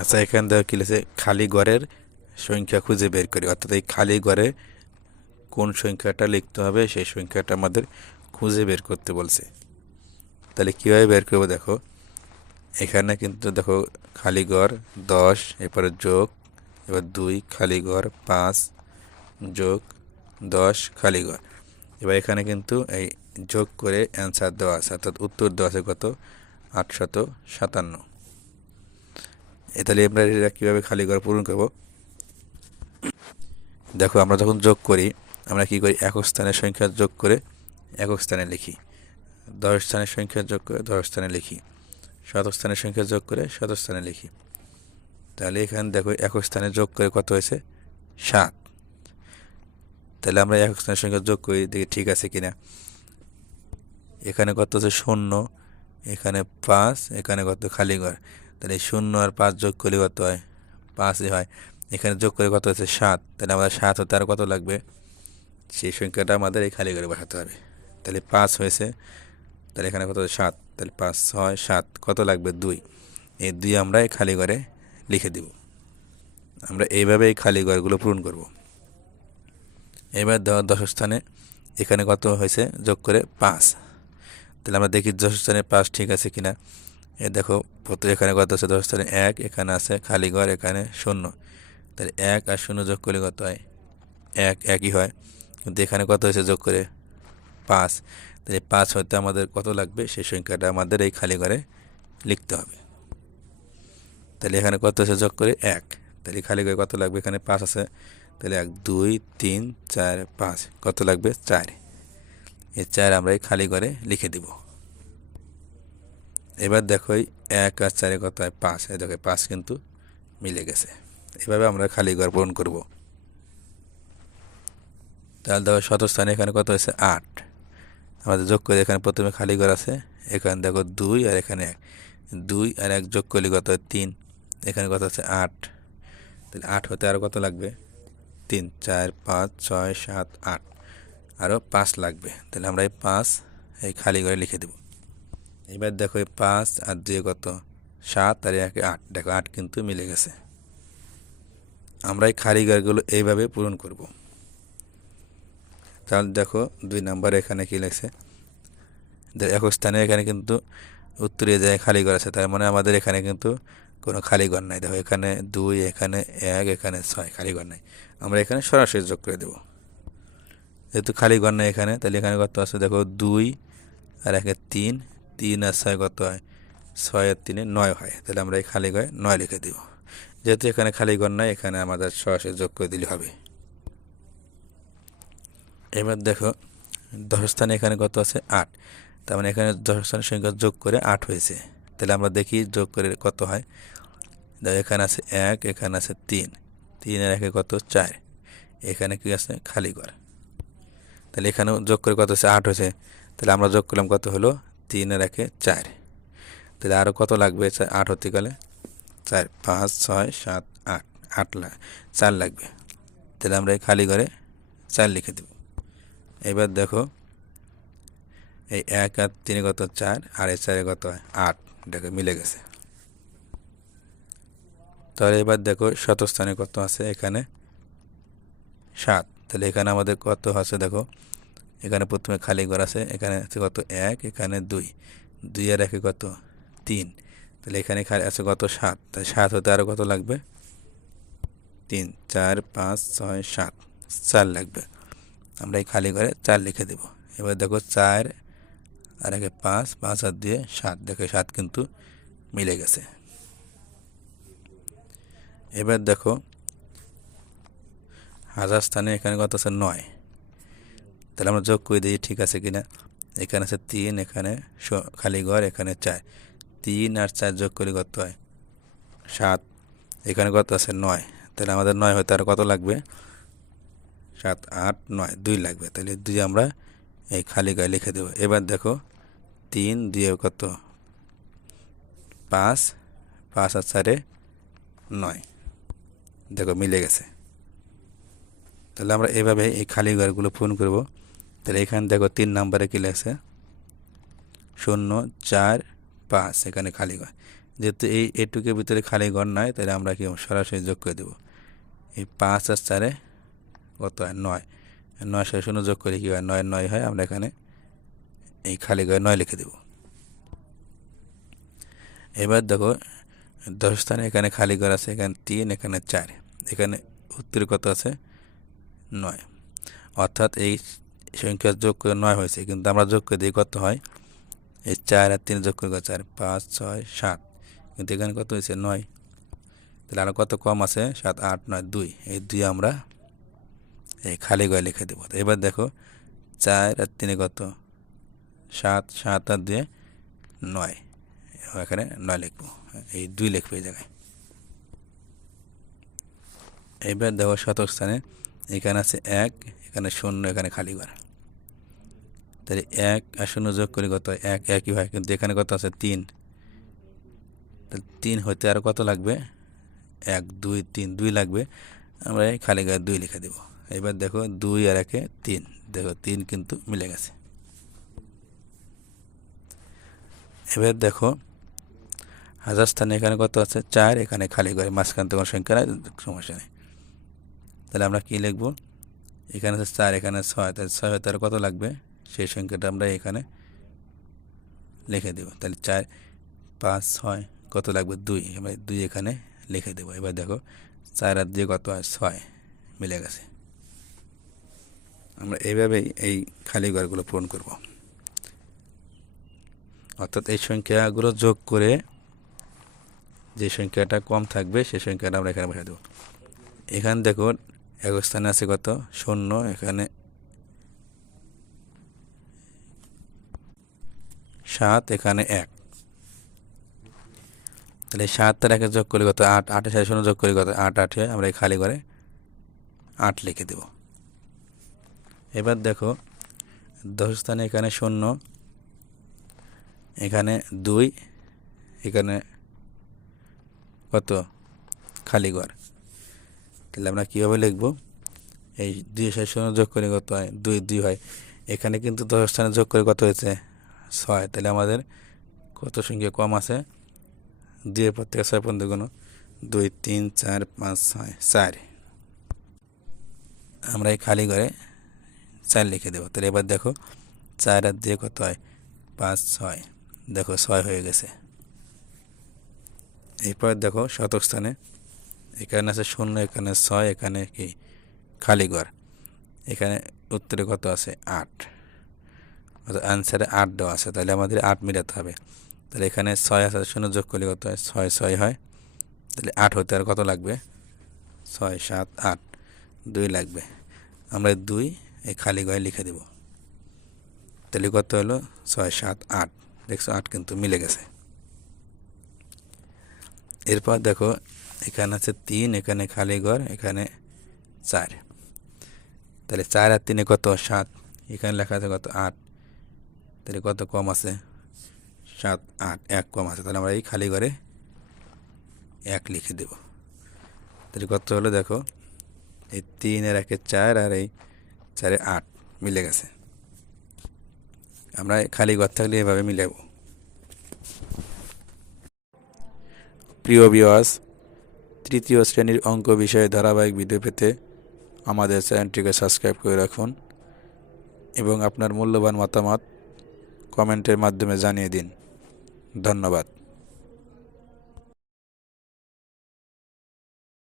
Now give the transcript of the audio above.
আচ্ছা এখান থেকে কি লিখেছে খালি ঘরের সংখ্যা খুঁজে বের করি। অর্থাৎ এই খালি ঘরে কোন সংখ্যাটা লিখতে হবে, সেই সংখ্যাটা আমাদের খুঁজে বের করতে বলছে। তাহলে কীভাবে বের করব দেখো? এখানে কিন্তু দেখো খালি ঘর দশ, এরপরে যোগ, এবার দুই, খালি ঘর পাঁচ, যোগ দশ, খালি ঘর। এবার এখানে কিন্তু এই যোগ করে অ্যান্সার দেওয়া আছে, অর্থাৎ উত্তর দেওয়া আছে কত? আটশত সাতান্ন। তাহলে আমরা কীভাবে খালি ঘর পূরণ করব? দেখো, আমরা যখন যোগ করি, আমরা কি করি? একক স্থানের সংখ্যা যোগ করে একক স্থানে লিখি। দশ স্থানের সংখ্যা যোগ করে দশ স্থানে লিখি। শত স্থানের সংখ্যা যোগ করে শত স্থানে লিখি। তাহলে এখানে দেখো, একক স্থানে যোগ করে কত হয়েছে? সাত। তাহলে আমরা একক স্থানের সংখ্যা যোগ করি, দেখি ঠিক আছে কিনা। এখানে কত হচ্ছে? শূন্য। এখানে পাঁচ, এখানে কত? খালি ঘর। তাহলে শূন্য আর পাঁচ যোগ করলে কত হয়? পাঁচই হয়। এখানে যোগ করে কত হচ্ছে? সাত। তাহলে আমাদের সাত হতে আর কত লাগবে? সেই সংখ্যাটা আমাদের এই খালি ঘরে বসাতে হবে। তাহলে পাঁচ হয়েছে। তাহলে এখানে কত সাত। তাহলে পাঁচ ছয়, সাত। কত লাগবে? দুই। এই দুই আমরা এই খালি ঘরে লিখে দিব। আমরা এইভাবে এই খালি ঘরগুলো পূরণ করব। এবার দশ স্থানে এখানে কত হয়েছে? যোগ করে পাঁচ। তাহলে আমরা দেখি দশ স্থানে পাঁচ ঠিক আছে কিনা। এ দেখো প্রথম এখানে কত আছে? দশ স্থানে এক, এখানে আছে খালি ঘর, এখানে শূন্য। তাহলে এক আর শূন্য যোগ করলে কত হয়? এক, একই হয়। কিন্তু এখানে কত হয়েছে যোগ করে? পাঁচ। তাহলে পাঁচ হতে আমাদের কত লাগবে? সেই সংখ্যাটা আমাদের এই খালি ঘরে লিখতে হবে। তাহলে এখানে কত আছে যোগ করে এক। তাহলে খালি ঘরে কত লাগবে? এখানে পাঁচ আছে। তাহলে এক, দুই, তিন, চার, পাঁচ। কত লাগবে? চার। এই চার আমরা এই খালি ঘরে লিখে দিব। এবার দেখো এক আর চারে কত হয় পাঁচ। এই দেখো পাঁচ কিন্তু মিলে গেছে। এভাবে আমরা খালি ঘর পূরণ করব। তাহলে দেখো শত স্থানে এখানে কত হয়েছে? আট। আমাদের যোগ করে এখানে প্রথমে খালি ঘর আছে। এখানে দেখো দুই আর এখানে এক। দুই আর এক যোগ করলে কত হয়? তিন। এখানে কত আছে? আট। তাহলে আট হতে আরও কত লাগবে? তিন, চার, পাঁচ, ছয়, সাত, আট। আরও পাঁচ লাগবে। তাহলে আমরা এই পাঁচ এই খালি ঘরে লিখে দেব। এবার দেখো পাঁচ আর দুই কত? সাত আর একে আট। দেখো আট কিন্তু মিলে গেছে। আমরা এই খালি ঘরগুলো এইভাবে পূরণ করব। তাহলে দেখো দুই নাম্বার এখানে কী লেগেছে এক স্থানে এখানে কিন্তু উত্তরে যায় খালি ঘর আছে, তার মানে আমাদের এখানে কিন্তু কোনো খালি ঘর নাই। দেখো এখানে দুই, এখানে এক, এখানে ছয় খালি ঘর নাই। আমরা এখানে সরাসরি যোগ করে দেবো। যেহেতু খালি ঘর নাই এখানে, তাহলে এখানে কত আছে? দেখো দুই আর একে তিন তিন আর ছয় কত হয়? ছয় আর তিনে নয় হয়। তাহলে আমরা এই খালি ঘরে নয় লিখে দেব। যেহেতু এখানে খালি ঘর নয় এখানে আমাদের সরাসরি যোগ করে দিলে হবে। এবার দেখো দশ স্থানে এখানে কত আছে? আট। তার মানে এখানে দশ স্থানের সংখ্যা যোগ করে আট হয়েছে। তাহলে আমরা দেখি যোগ করে কত হয়? দেখো, এখানে আছে এক, এখানে আছে তিন। তিনের একে কত? চার। এখানে কি আছে? খালি ঘর তাহলে এখানেও যোগ করে কত হচ্ছে আট হয়েছে। তাহলে আমরা যোগ করলাম কত হলো? তিনের একে চার। তাহলে আরও কত লাগবে? আট হতে গেলে চার, পাঁচ, ছয়, সাত, আট আট লাগ চার লাগবে। তাহলে আমরা এই খালি ঘরে চার লিখে দেব। এবার দেখো, এই এক আর তিনে কত? চার, আর এই চারে কত? আট। দেখো, মিলে গেছে। তাহলে এবার দেখো, শতস্থানে কত আছে? এখানে সাত। তাহলে এখানে আমাদের কত আছে? দেখো এখানে প্রথমে খালি ঘর আছে, এখানে আছে কত এক, এখানে দুই। দুই আর একে কত তিন। তাহলে এখানে খালি আছে কত সাত। তাহলে সাত হতে আরও কত লাগবে? তিন, চার, পাঁচ, ছয়, সাত। চার লাগবে। আমরা এই খালি ঘরে চার লিখে দেব। এবার দেখো চার আর একে পাঁচ পাঁচ আর দিয়ে সাত। দেখো সাত কিন্তু মিলে গেছে। এবার দেখো হাজার স্থানে এখানে কত আছে? নয়। তাহলে আমরা যোগ করে দিই, ঠিক আছে কিনা? এখানে আছে তিন, এখানে খালি ঘর, এখানে চার। তিন আর চার যোগ করলে কত হয়? সাত। এখানে কত আছে? নয়। তাহলে আমাদের নয় হয়তো আর কত লাগবে? সাত, আট, নয়, দুই লাগবে। তাহলে দুই আমরা এই খালি গায়ে লিখে দেবো। এবার দেখো, তিন দুই কত? পাঁচ পাঁচ আর চারে নয়। দেখো মিলে গেছে। তাহলে আমরা এভাবে এই খালি ঘরগুলো পূরণ করব। তাহলে এখানে দেখো তিন নাম্বারে কী লেগেছে শূন্য, চার, পাঁচ, এখানে খালি ঘর। যেহেতু এই এটুকের ভিতরে খালি ঘর নয়, তাহলে আমরা কি সরাসরি যোগ করে দেবো? এই পাঁচ আর চারে কত হয়? নয়। নয় সাথে শূন্য যোগ করে কী হয়? নয় নয় হয়। আমরা এখানে এই খালি ঘরে নয় লিখে দেব। এবার দেখো, দশ স্থানে এখানে খালি ঘর আছে, এখানে তিন, এখানে চার। এখানে উত্তরে কত আছে? নয়। অর্থাৎ এই সংখ্যা যোগ করে নয় হয়েছে, কিন্তু আমরা যোগ করে দিই কত হয়? এই চার আর তিন যোগ করে? চার, পাঁচ, ছয়, সাত। কিন্তু এখানে কত হয়েছে? নয়। তাহলে আরও কত কম আছে? সাত, আট, নয়, দুই। এই দুই আমরা এই খালি গয়ে লিখে দেবো। এবার দেখো, চার আর তিনে কত? সাত সাত আর দুয়ে নয়। এখানে নয় লিখব। এই দুই লিখব এই জায়গায়। এবার দেখো শতক স্থানে এখানে আছে এক, এখানে শূন্য, এখানে খালি ঘর তাহলে এক আর শূন্য যোগ করি কত? এক, একই হয়। কিন্তু এখানে কত আছে? তিন। তাহলে তিন হইতে আর কত লাগবে? এক, দুই, তিন, দুই লাগবে। আমরা এই খালি গায়ে দুই লিখে দেব। এবার দেখো দুই আর একে তিন। দেখো তিন কিন্তু মিলে গেছে। এবার দেখো হাজার স্থানে এখানে কত আছে? চার। এখানে খালি ঘরে মাঝখান তো কোনো সংখ্যা নাই, সমস্যা নেই। তাহলে আমরা কী লিখব? এখানে আছে চার, এখানে ছয়। তাহলে ছয় হতে আর কত লাগবে? সেই সংখ্যাটা আমরা এখানে লিখে দেব। তাহলে চার, পাঁচ, ছয়, কত লাগবে? দুই। আমরা দুই এখানে লিখে দেবো। এবার দেখো, চার আর দিয়ে কত? হয় ছয় মিলে গেছে। আমরা এইভাবেই এই খালি ঘরগুলো পূরণ করব। অর্থাৎ এই সংখ্যাগুলো যোগ করে যে সংখ্যাটা কম থাকবে, সেই সংখ্যাটা আমরা এখানে বসে দেবো। এখানে দেখো, এক স্থানে আছে কত? শূন্য। এখানে সাত, এখানে এক। তাহলে সাত তার একে যোগ করে কত? আট, আটের সাথে শূন্য যোগ করে কত? আট, আটে আমরা এই খালি করে আট লিখে দেব। এবার দেখো, দশ স্থানে এখানে শূন্য, এখানে দুই, এখানে কত? খালি ঘর। তাহলে আমরা কীভাবে লিখব? এই দুই সাথে শূন্য যোগ করে কত হয়? দুই দুই হয়। এখানে কিন্তু দশ স্থানে যোগ করে কত হয়েছে? ছয়, তাহলে আমাদের কত সংখ্যা কম আছে? দুইয়ের পর থেকে ছয় পর্যন্ত কোনো দুই, তিন, চার, পাঁচ, ছয়, চার। আমরা এই খালি ঘরে চার লিখে দেবো। তাহলে এবার দেখো, চার আর দিয়ে কত হয়? পাঁচ, ছয়। দেখো, ছয় হয়ে গেছে। এরপর দেখো, শতক স্থানে। এখানে আছে শূন্য, এখানে ছয়, এখানে কি? খালি ঘর। এখানে উত্তরে কত আছে? আট। অর্থাৎ আনসারে আট দেওয়া আছে, তাহলে আমাদের আট মিলাতে হবে। তাহলে এখানে ছয় আছে শূন্য যোগ করলে কত হয়? ছয় ছয় হয়। তাহলে আট হতে আর কত লাগবে? ছয়, সাত, আট, দুই লাগবে। আমরা দুই এই খালি গয়ে লিখে দেব। তাহলে কত হলো? ছয়, সাত, আট। দেখছ, আট কিন্তু মিলে গেছে। এরপর দেখো, এখানে আছে তিন, এখানে খালি ঘর এখানে চার। তাহলে চার আর তিনে কত? সাত। এখানে লেখা আছে কত? আট। তাহলে কত কম আছে? সাত, আট, এক কম আছে। তাহলে আমরা এই খালি ঘরে এক লিখে দেব। তাহলে কত হলো দেখো? এই তিন আর একে চার আর এই চারে আট মিলে গেছে। আমরা খালি ঘর থাকলে এভাবে মিলাব। প্রিয় বিওয়াস তৃতীয় শ্রেণির অঙ্ক বিষয়ে ধারাবাহিক ভিডিও পেতে আমাদের চ্যানেলটিকে সাবস্ক্রাইব করে রাখুন এবং আপনার মূল্যবান মতামত কমেন্টের মাধ্যমে জানিয়ে দিন। ধন্যবাদ।